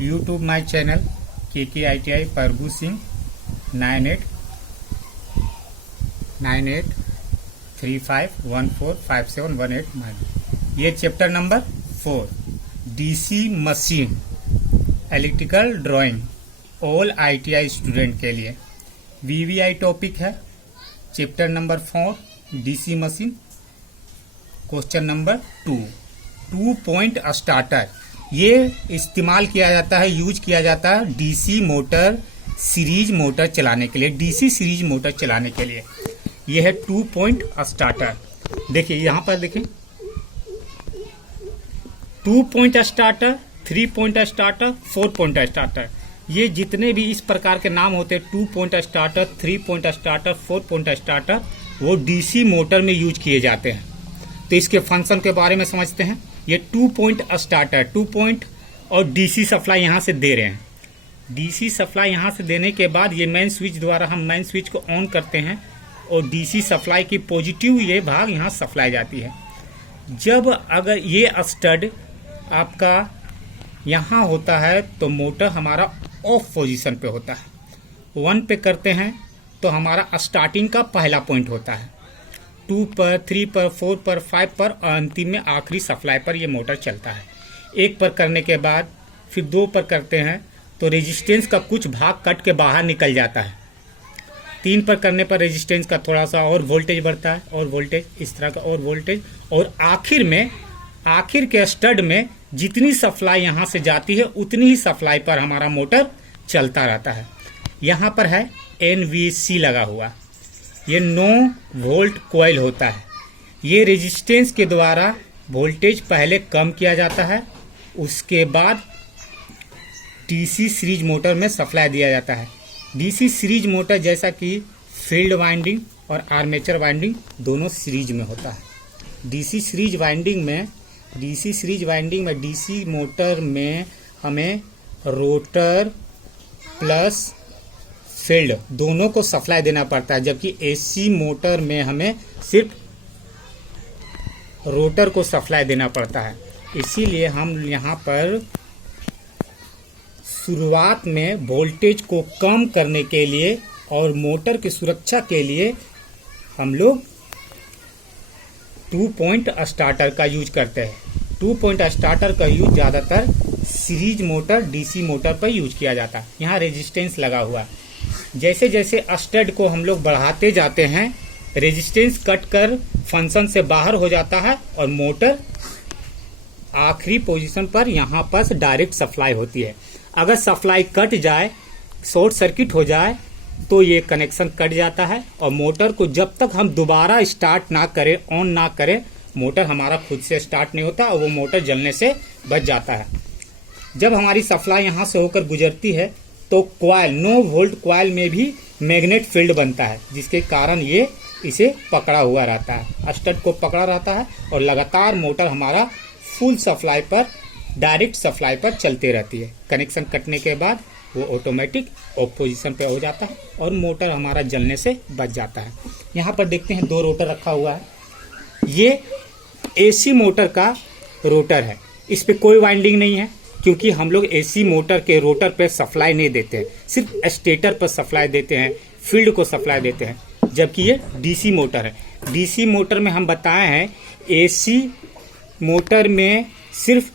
YouTube my channel KKITI प्रभु सिंह 9835145718। ये chapter number 4 DC machine electrical drawing all ITI student के लिए VVI topic है। Chapter number 4 DC machine. Question number 2 point starter. ये इस्तेमाल किया जाता है, यूज किया जाता है DC मोटर सीरीज मोटर चलाने के लिए, DC सीरीज मोटर चलाने के लिए। ये है 2 पॉइंट स्टार्टर। देखिए यहां पर देखिए 2 point starter, 3 point starter, 4 point starter. ये जितने भी इस प्रकार के नाम होते हैं 2 point starter, 3 point starter, 4 point starter, वो DC मोटर में यूज किए जाते हैं। तो इसके फंक्शन के बारे में समझते हैं। ये 2 पॉइंट स्टार्टर, 2 पॉइंट और DC सप्लाई यहां से दे रहे हैं। DC सप्लाई यहां से देने के बाद ये मेन स्विच द्वारा हम मेन स्विच को ऑन करते हैं और DC सप्लाई की पॉजिटिव ये भाग यहां सप्लाई जाती है। जब अगर ये स्टड आपका यहां होता है तो मोटर हमारा ऑफ पोजीशन पे होता है। 1 पे करते हैं तो हमारा स्टार्टिंग का पहला पॉइंट होता है। 2 पर, 3 पर, 4 पर, 5 पर और अंतिम में आखिरी सप्लाई पर ये मोटर चलता है। 1 पर करने के बाद फिर 2 पर करते हैं तो रेजिस्टेंस का कुछ भाग कट के बाहर निकल जाता है। 3 पर करने पर रेजिस्टेंस का थोड़ा सा और वोल्टेज बढ़ता है और वोल्टेज इस तरह का और वोल्टेज, और आखिर के स्टड में जितनी सप्लाई यहाँ से जाती है उतनी ही सप्लाई पर हमारा मोटर चलता रहता है। यहाँ पर है NVC लगा हुआ। ये 9 वोल्ट कॉइल होता है। ये रेजिस्टेंस के द्वारा वोल्टेज पहले कम किया जाता है, उसके बाद DC सीरीज मोटर में सप्लाई दिया जाता है। DC सीरीज मोटर जैसा कि फील्ड वाइंडिंग और आर्मेचर वाइंडिंग दोनों सीरीज में होता है। DC सीरीज वाइंडिंग में DC मोटर में हमें रोटर प्लस फील्ड दोनों को सप्लाई देना पड़ता है, जबकि AC मोटर में हमें सिर्फ रोटर को सप्लाई देना पड़ता है। इसीलिए हम यहाँ पर शुरुआत में वोल्टेज को कम करने के लिए और मोटर की सुरक्षा के लिए हम लोग 2 पॉइंट स्टार्टर का यूज करते हैं। 2 पॉइंट स्टार्टर का यूज ज़्यादातर सीरीज मोटर DC मोटर पर यूज किया जाता है। यहाँ रेजिस्टेंस लगा हुआ है। जैसे जैसे स्टड को हम लोग बढ़ाते जाते हैं, रेजिस्टेंस कट कर फंक्शन से बाहर हो जाता है और मोटर आखिरी पोजीशन पर यहाँ पर डायरेक्ट सप्लाई होती है। अगर सप्लाई कट जाए, शॉर्ट सर्किट हो जाए तो ये कनेक्शन कट जाता है और मोटर को जब तक हम दोबारा स्टार्ट ना करें, ऑन ना करें, मोटर हमारा खुद से स्टार्ट नहीं होता और वो मोटर जलने से बच जाता है। जब हमारी सप्लाई यहाँ से होकर गुजरती है तो कॉइल 9 वोल्ट कॉइल में भी मैग्नेट फील्ड बनता है, जिसके कारण ये इसे पकड़ा हुआ रहता है, स्टड को पकड़ा रहता है और लगातार मोटर हमारा फुल सप्लाई पर, डायरेक्ट सप्लाई पर चलती रहती है। कनेक्शन कटने के बाद वो ऑटोमेटिक ऑफ पोजीशन पे हो जाता है और मोटर हमारा जलने से बच जाता है। यहाँ पर देखते हैं 2 रोटर रखा हुआ है। ये AC मोटर का रोटर है। इस पे कोई वाइंडिंग नहीं है क्योंकि हम लोग AC मोटर के रोटर पे सप्लाई नहीं देते हैं, सिर्फ स्टेटर पर सप्लाई देते हैं, फील्ड को सप्लाई देते हैं। जबकि ये DC मोटर है। DC मोटर में हम बताए हैं AC मोटर में सिर्फ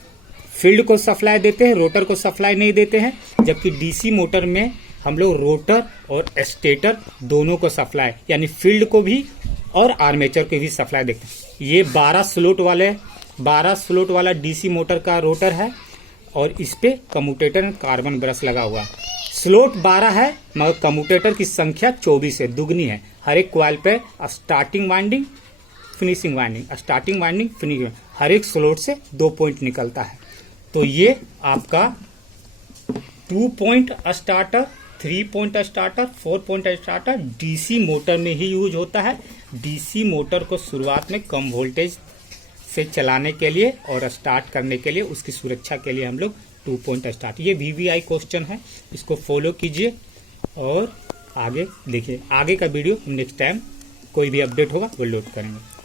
फील्ड को सप्लाई देते हैं, रोटर को सप्लाई नहीं देते हैं, जबकि DC मोटर में हम लोग रोटर और स्टेटर दोनों को सप्लाई, यानी फील्ड को भी और आर्मेचर को भी सप्लाई देते हैं। ये 12 स्लॉट वाला DC मोटर का रोटर है और इस पे कम्यूटेटर में कार्बन ब्रश लगा हुआ है। स्लॉट 12 है मगर कम्यूटेटर की संख्या 24 है, दुगनी है। हर एक कॉइल पे starting winding, finishing winding, starting winding, finishing, हर एक स्लॉट से 2 पॉइंट निकलता है। तो ये आपका 2 point starter, 3 point starter, 4 point starter DC motor में ही यूज होता है। DC मोटर को शुरुआत में कम वोल्टेज से चलाने के लिए और स्टार्ट करने के लिए, उसकी सुरक्षा के लिए हम लोग 2 पॉइंट स्टार्ट। ये VVI क्वेश्चन है, इसको फॉलो कीजिए और आगे देखिए। आगे का वीडियो नेक्स्ट टाइम कोई भी अपडेट होगा वो लोड करेंगे।